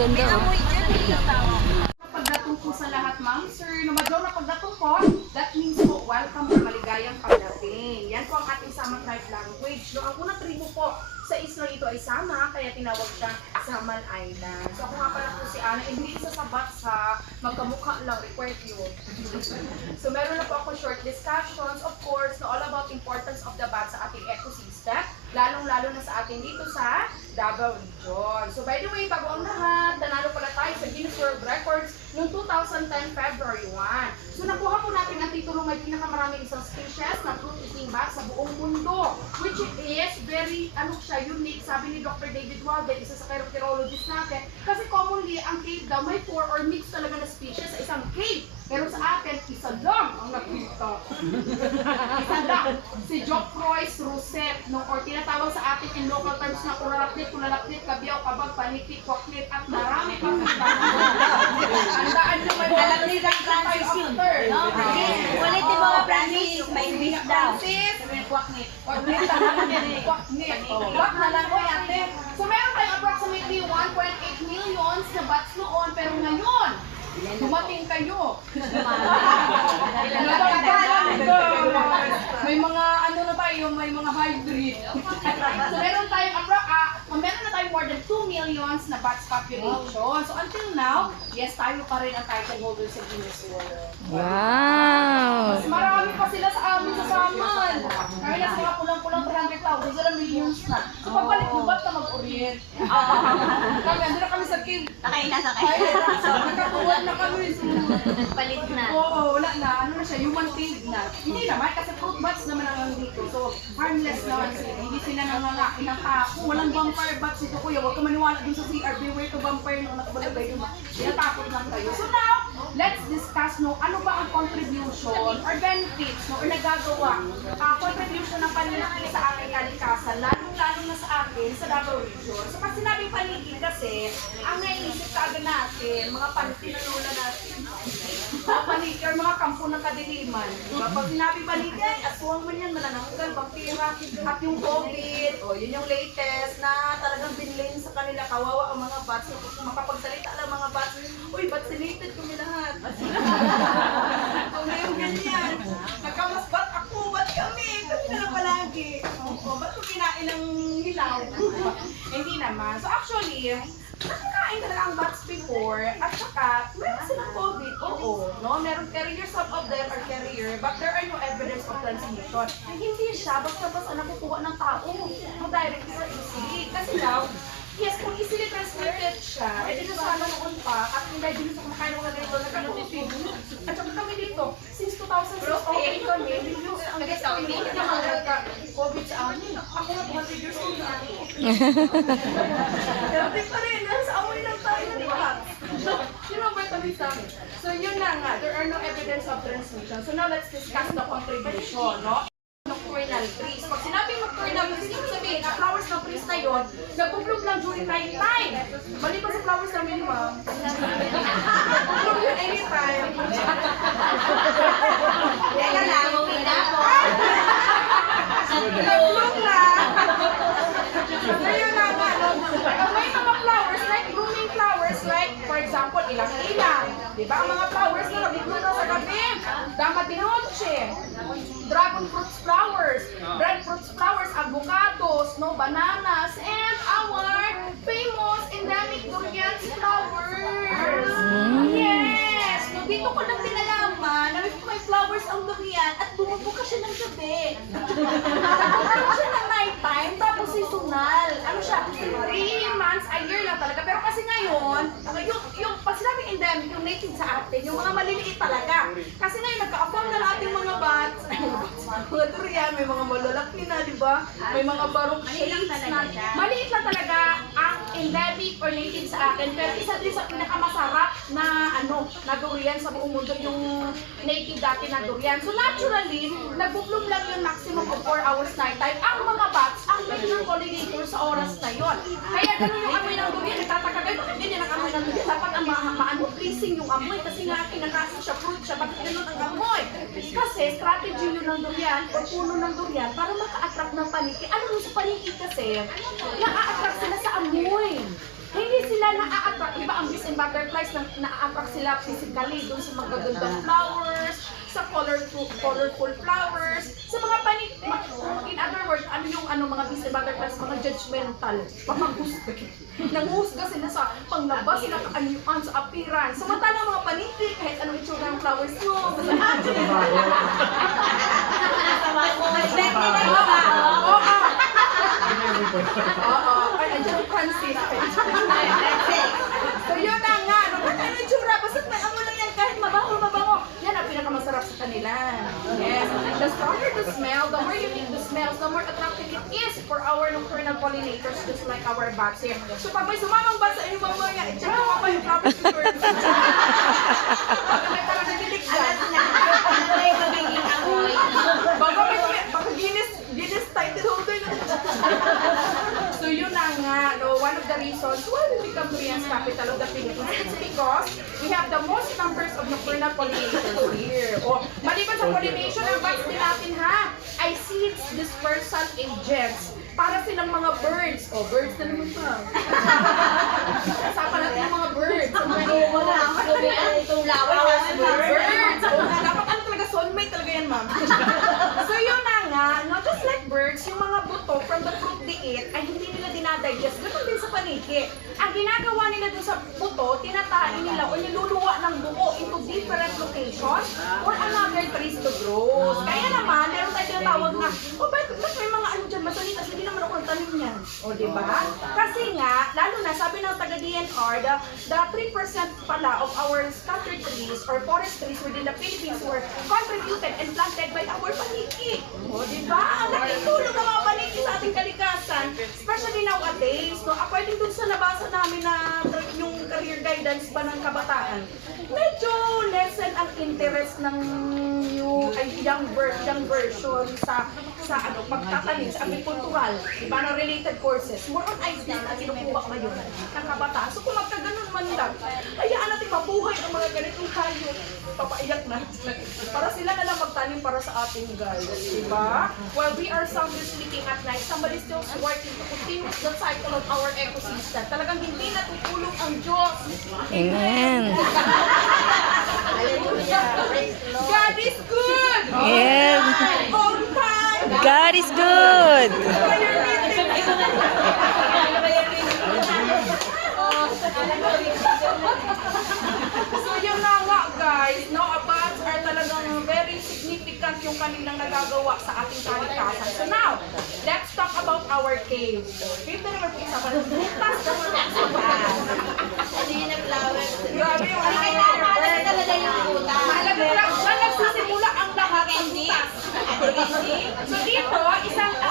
ganda oh. Pagdating po sa lahat, ma'am, sir, na madyo na pagdating po, that means po, welcome or maligayang pagdating. Yan po ang ating Saman Life language. No, ang unang tribo po sa isla ito ay Sama, kaya tinawag siya Saman Island. So ako nga pala po si Ana, hindi isa sabat sa magkamukha lang, required yun. So meron na po ako short discussions, of course, no, all about importance of the bat sa ating ecosystem, lalong-lalo na sa atin dito sa Davao Region. So by the way, bago ang lahat, nanalo pala tayo sa Guinness World Records noong 2010 February 1. So nakuha po natin ang titulong may pinakamaraming isang species na fruit-eating bat sa buong mundo, which is very, unique, sabi ni Dr. David Walden, isa sa chiropterologist natin, kasi commonly, ang cave daw may 4 or mix talaga na species sa isang cave. Pero sa atin, isa lang ang nakita. Isa lang. Si Geoffroy Rousset, no, or tinatawag sa atin in local terms na kulalapnit, kabiyaw, kabag, paniki, kwaknit, at marami pang andaan naman Alam ang Francis yun. Ulit yung mga Francis, may beef daw. Kwaknit. Kwaknit. Kwak na lang ko ate. So meron tayong approximately 1.8 millions na bats noon, pero ngayon, dumating kayo. May mga na tayo, may mga hybrid. So meron na tayong more than 2 millions na bats population. So until now, yes, tayo pa rin ang title holder sa Guinness World. Wow! Mas marami pa sila sa amin sa Saman. Kaya na sa mga pulang-pulang 300,000, sila millions na. So pagbalik mo ba't na mag-orient? Kami, andun na kami sa cave. Sakay. Nakakuwan na kami. Palit na. Oo, wala na. Ano na siya, human cave na. Hindi naman, kasi fruit bats naman ang nandito. So, harmless naman sila. Hindi sila nangangaki ng tao. Walang vampire bats ito, kuya. Huwag ka maniwala dun sa CR. Beware to vampire nung nakabalagay yun. Tinatakot lang kayo. So now, let's discuss ano ba ang contribution or benefits or nagagawa contribution ng panlaki sa ating kalikasan, lalong-lalo na sa atin sa Davao Region. So pag sinabing paligid kasi, ang naiisip kaagad natin, mga pantinanula natin, mga paligid or mga kampo ng kadiliman. Diba? Pag sinabing paligid, aswang man yan, manananggal, baktera, at yung COVID, yun yung latest na talagang binlain sa kanila, kawawa ang mga bats. Kung makapagsalita lang mga bats, uy, vaccinated kami lahat. Kung ngayon ganyan, nagkamasbat ako, ba't kami? Kami na lang palagi. Ba't ko kinain ng hilaw? Hindi naman. So actually, nakakain talaga ang bats before, at saka, meron silang COVID, no? Meron carrier, some of them are carrier, but there are no evidence of transmission. Hindi siya, basta-basta nakukuha ng tao, no, directly or easily. Kasi daw, yes, kung easily transmitted siya, dito sa noon pa, at hindi dito sa kumakain ng mga ganito, nagka-COVID. At saka kami dito, since 2006, okay kami, reviews ang guest kami, hindi naman nagka-COVID sa amin. Ako na 200 years old na ako. Dati pa rin, sa amoy lang tayo na lahat. Yun ang vitamin sa amin. So yun na nga, there are no evidence of transmission. So now let's discuss the contribution, no? Nocturnal trees. Pag sinabing nocturnal trees, ibig sabihin, ang flowers ng trees na yun, nag-bloom lang during night time. Maliban sa flowers na minimum, nag-bloom yun anytime. Teka lang, uwi na ako. Nag-bloom lang. Ayun na nga, no? May mga flowers, like blooming flowers, like, for example, ilang-ilang. Diba? Ang mga flowers na nag-bloom na sa gabi. Dama de noche. Dragon fruits flowers, breadfruit flowers, avocados, no, bananas, and our famous endemic durians flowers. Yes! No, dito ko lang dinalaman na may flowers ang durian at bumubuka siya ng gabi. Nagbubuka siya ng nighttime, tapos seasonal. Ano siya? 3 months, a year lang talaga. Pero kasi ngayon, yung pag sinabing endemic, yung native sa atin, yung mga maliliit talaga. Kasi ngayon, nagka-affirm na lang ating mga bats, mga durian, may mga malalaki na, di ba? May mga barong shades na. Maliit lang talaga ang endemic or native sa atin. Pero isa din sa pinakamasarap na na durian sa buong mundo, yung native dati na durian. So naturally, nag-bloom lang yung maximum of 4 hours nighttime. Ang mga bats, ang main pollinator sa oras na yon. Kaya ganun yung amoy ng durian, nagtataka kayo, bakit ganyan ang amoy ng durian? Dapat ang pleasing yung amoy kasi nga kinakasa siya, fruit siya, bakit ganun ang amoy? Kasi strategy yun ng durian o puno ng durian para maka-attract ng paniki. Ano yung sa paniki kasi, na-a-attract sila sa amoy. Hindi sila na-a-attract. Iba butterflies na na-attract sila physically doon sa magagandang flowers, sa colorful flowers, sa mga in other words, ano yung mga busy butterflies, mga judgmental, pamaghusga. Nanghusga sila sa panglabas, sila kaanyuan sa appearance. Samantalang mga paniki, kahit anong itsura ng flowers mo, ay, andyan yung Francis. So yun na nga, ano itsura, basta may amo lang yan, kahit mabango. Yan ang pinakamasarap sa kanila. Yes. The stronger the smell, the more unique the smells, the more attractive it is for our nocturnal pollinators, just like our bats here. So pag may sumamang bat sa inyong mamaya, i-check mo pa yung flowers to burn. Baka may parang nagilig dyan. Baka Guinness title holder na. So yun na nga, no, one of the reasons why we become Korean's capital of the Philippines is because we have the most numbers of nocturnal pollinators here. O, maliban sa pollination, ang bats din natin ha, ay seeds dispersal agents. Para silang mga birds. O, birds na naman pa. Kasapan natin ang mga birds. Birds! O, dapat ano talaga, soulmate talaga yan, ma'am. So yun na nga, no, just like birds, yung mga buto from the fruit they eat ay hindi nila dinadigest. Ganun din sa paniki. Ang ginagawa nila dun sa buto, tinatain nila o niluluwa ng buo into different locations for another trees to grow. Kaya naman, meron tayo tinatawag na, ba't may mga ano dyan, masalitas, hindi naman ako ang tanim yan. O, diba? Kasi nga, lalo na, sabi ng taga-DNR, the 3% pala of our scattered trees or forest trees within the Philippines were contributed and planted by our paniki. O, diba? Ang laking tulong ng mga paniki sa ating kalikasan, especially nowadays, no? According dun sa nabasa namin na yung career guidance ba ng kabataan, medyo lessen ang interest ng young version sa pagtatanim sa agricultural, iba na related courses. More on IT na kinukuha ngayon ng kabataan. So kung magkaganon man lang, hayaan natin mabuhay ang mga ganitong hayop. Papaiyak na. Para sila na lang magtanim para sa ating guys. Diba? While we are soundly sleeping at night, somebody still working to continue the cycle of our ecosystem. Talagang hindi natutulog ang Diyos. Amen. God is good! Yeah. All the time! God is good. So yun na nga guys, no, bats are talagang very significant yung kanilang nagagawa sa ating kalikasan. So now, let's talk about our cave. Cave na naman po isa pa. Butas na mga grabe yung talaga yung puta. alam mo lang, dyan nagsisimula ang lahat ng butas. So dito,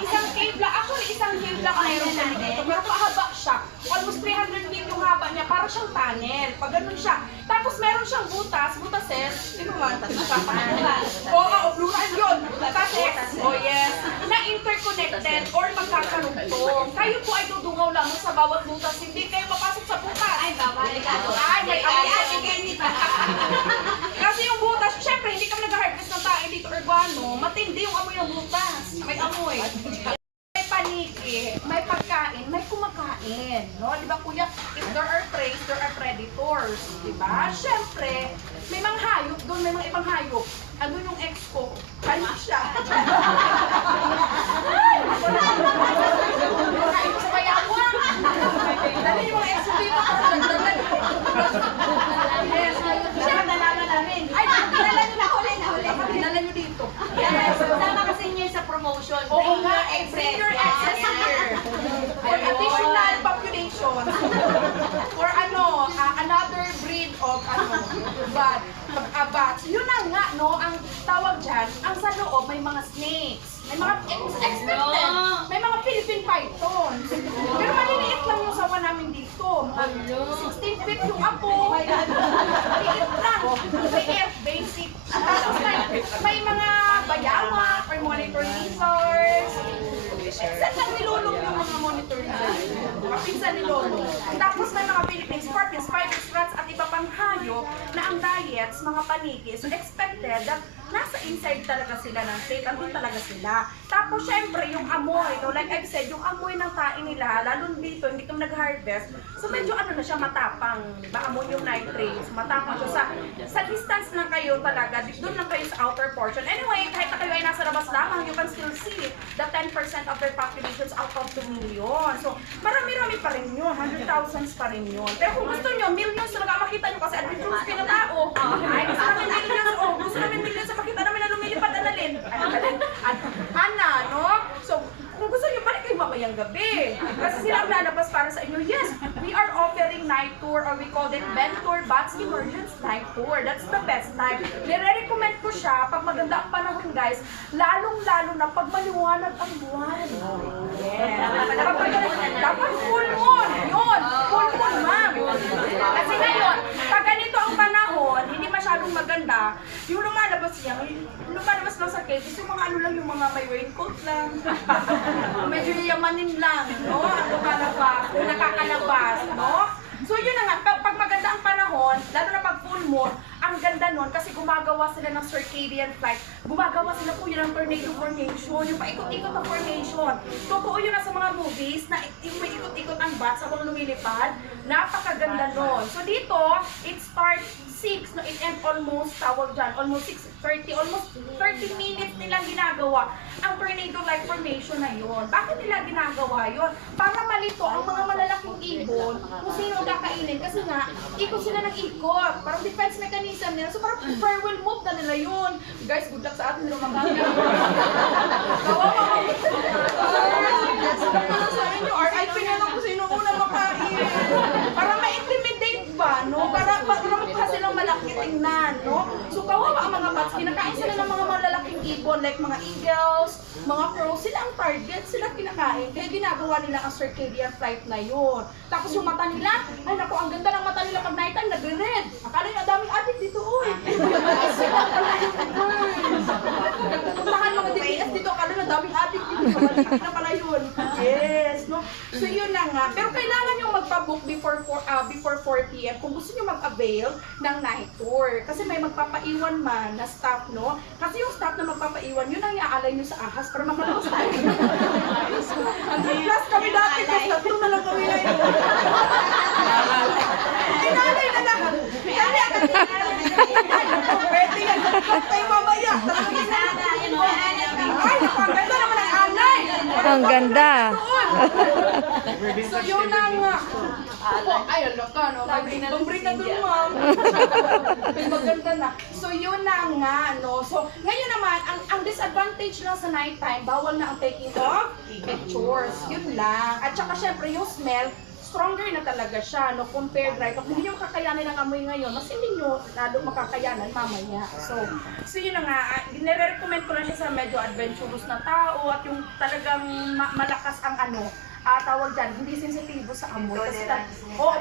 isang cave lang, actually isang cave lang ang meron sa dito, pero pahaba siya. Almost 300 feet yung haba niya, para siyang tunnel. Pag ganun siya. Tapos meron siyang butases, sino man? Oo, plural yun. Butases. Oh yes. Na interconnected or magkakarugtong. Kayo po ay dudungaw lang sa bawat butas. Hindi kayo papasok sa butas. Ay, bawal. Ay, may kasi yung butas, syempre, hindi kami nag-harvest ng tayo dito urbano. Matindi yung amoy ng butas. May amoy. May paniki, may pagkain, may kumakain. No? Di ba kuya, if there are preys, there are predators. Di ba? Syempre, may mga hayop doon, may mga ibang hayop. Ano yung ex ko? Kanya siya. Kain ko sa bayawang. Dali yung mga ex ko dito. Yes. Siya, nalaman namin. Ay, dinala nyo na huli. Dinala nyo dito. Yes, sama kasi niyo sa promotion. Oo nga, bring your exes here. For additional population. For another breed of bats. Yun na nga, no, ang tawag dyan, ang sa loob may mga snakes. May mga expected. May mga Philippine pythons. Pero maliliit lang yung sawa namin dito. 16 feet yung apo. Maliit lang. May air basic. Tapos may mga bayawak or monitor lizards. Minsan lang nilulong yung mga monitor lizards. Kapinsan nilulong. Tapos may mga Philippine scorpions, spiders, rats at iba pang hayop na ang diets, mga paniki. So expected that nasa inside talaga sila ng state, andun talaga sila. Tapos syempre yung amoy, no? Like I've said, yung amoy ng tae nila, lalo dito, hindi kami nag-harvest, so medyo ano na siya, matapang. matapang, diba? Ammonium nitrate, matapang siya. Sa distance lang kayo talaga, doon lang kayo sa outer portion. Anyway, kahit na kayo ay nasa labas lamang, you can still see the 10% of their populations out of 2 million. So, marami-rami pa rin yun, 100,000s pa rin yun. Pero kung gusto nyo, millions talaga makita nyo kasi adventurous kayo na tao. Ay, gusto namin millions, gusto namin millions sa makita namin na lumilipad analin. Ana, no? So, kung gusto nyo, balik kayo mamayang gabi. Kasi sila ang lalabas para sa inyo. Yes, we are offering night tour or we call it Venture Bats Emergence Night Tour. That's the best time. Nire-recommend ko siya pag maganda ang panahon, guys. Lalong-lalo na pag maliwanag ang buwan. Yes. Dapat full moon. Yun. Full moon, ma'am. Kasi ngayon, pag ganito ang panahon, hindi masyadong maganda, yung lumalabas niya, lumalabas lang sa cave, yung mga ano lang, yung mga may raincoat lang. Medyo yamanin lang, no? Ang lumalabas, kung nakakalabas, no? So yun na nga, pag maganda ang panahon, lalo na pag full moon, ang ganda nun kasi gumagawa sila ng circadian flight. Gumagawa sila po yun ng tornado formation, yung paikot-ikot na formation. Totoo yun na sa mga movies na may ikot-ikot ang bats habang lumilipad. Napakaganda nun. So dito, it starts 6, no, it ends almost, tawag dyan, almost 6:30, almost 30 minutes nilang ginagawa ang tornado-like formation na yun. Bakit nila ginagawa yun? Para malito ang mga malalaking ibon kung sino ang kakainin. Kasi nga, ikot sila ng ikot. Parang defense mechanism nila. So parang farewell move na nila yun. Guys, good luck sa atin nila mga kawawa sa inyo. RIP na lang kung sino una makain. Para ma-intimidate ba, no? Para mukha silang malaki tingnan, no? So kawawa ang mga bats. Kinakain sila ng mga malalaking ibon like mga eagles, mga crows. Sila ang target. Sila kinakain. Kaya ginagawa nila ang circadian flight na yun. Tapos yung mata nila, ay naku, ang ganda ng mata nila pag nighttime, nag-red. Akala nyo, daming adik dito, uy. Nagpupuntahan mga DPS dito, akala nyo, daming adik dito. Hindi na pala yun. Yes, no? So yun na nga. Pero kailangan nyo magpa-book before 4 p.m. kung gusto nyo mag-avail ng night tour. Kasi may magpapaiwan man na staff, no? Kasi yung staff na magpapaiwan, yun ang iaalay nyo sa ahas para makalabas tayo. Ang class kami dati, kasi tatlo na lang kami ngayon. Inalay na lang. Inalay agad. Pwede yan. Huwag tayo mamaya. Ay, napaganda naman ang alay. Ang ganda. So yun na nga. Ay, alam ka, no? Mag-break na dun, ma'am. May maganda na. So yun na nga, no? So ngayon naman, ang disadvantage lang sa nighttime, bawal na ang taking of pictures. Yun lang. At saka syempre yung smell, stronger na talaga siya, no, compared right. Kung hindi nyo kakayanin ang amoy ngayon, mas hindi nyo lalo makakayanan mamaya. So yun na nga, nire-recommend ko lang siya sa medyo adventurous na tao at yung talagang malakas ang ano, tawag dyan, hindi sensitibo sa amoy. Kasi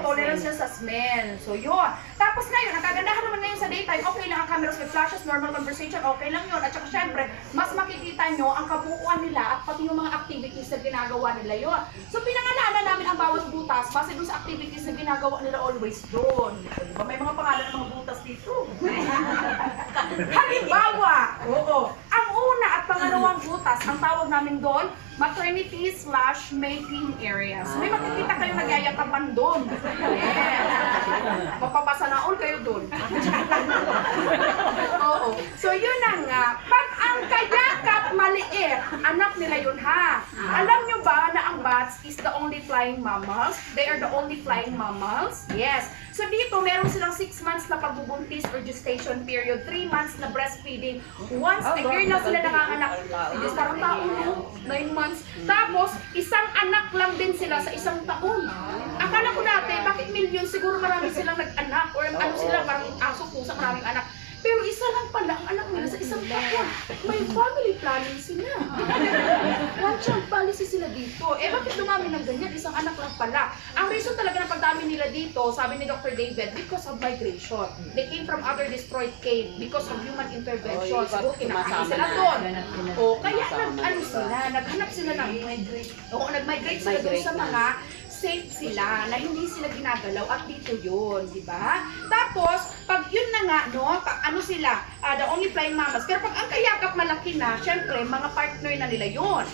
tolerance niya sa smell. So yun. Tapos ngayon, ang kagandahan naman ngayon sa daytime, okay lang ang cameras with flashes, normal conversation, okay lang yun. At saka syempre, mas makikita nyo ang kabuuan nila at pati yung mga activities na ginagawa nila yun. So pinangalanan namin ang bawat butas base dun sa activities na ginagawa nila always doon. Diba? May mga pangalan ng mga butas dito. Halimbawa, ang una at pangalawang butas, ang tawag namin doon, maternity/mating areas. May makikita kayo nagyayakapan doon. Yes. Mapapasa na all kayo doon. Oo. So yun na nga. Pag ang kayakap maliit, anak nila yun ha. Alam nyo ba na ang bats is the only flying mammals? They are the only flying mammals? Yes. So dito, meron silang 6 months na pagbubuntis or gestation period, 3 months na breastfeeding. Once a year na sila nanganganak. Hindi parang taon, 9 months. Tapos, isang anak lang din sila sa isang taon. Akala ko dati, bakit million? Siguro marami silang nag-anak or ano sila, parang aso, pusa, maraming anak. Pero isa lang pala ang anak nila sa isang taon. May family planning sila. One child policy sila dito. Eh bakit dumami ng ganyan? Isang anak lang pala. Ang reason talaga ng pagdami nila dito, sabi ni Dr. David, because of migration. They came from other destroyed cave because of human intervention. Siguro kinakain sila doon. O kaya naghanap sila ng migrate. O nag-migrate sila doon sa mga safe sila, na hindi sila ginagalaw at dito yun, di ba? Tapos, pag yun na nga, no, ano sila, the only flying mammals. Pero pag ang kayakap malaki na, syempre, mga partner na nila yun.